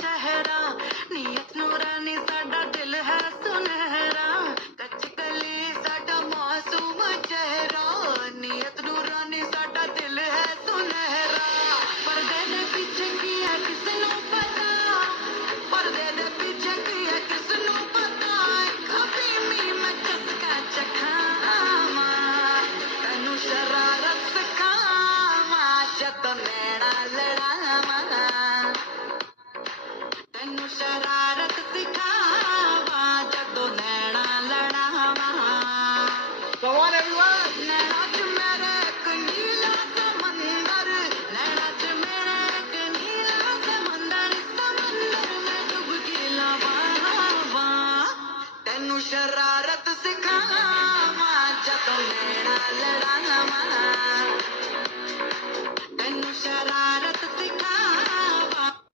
चेहरा नीयत नूरानी साडा दिल है सुनहरा कच्ची कली साडा मासूम चेहरा नीयत नूरानी साडा दिल है सुनहरा पर्दे दे पीछे की है किसनू पता पर्दे दे पीछे की है किसनू पता कभी मी मैं कसका चखावा तैनू शरारत सिखावा जदों नैना लड़ावा तैनू शरारत सिखावा जदों नैना लड़ावा Come on, everyone. नैना च मेरे एक नीला समंदर नैना च मेरे एक नीला समंदर समंदर में डुबकी लवावा तैनू शरारत सिखावा जदों नैना लड़ावा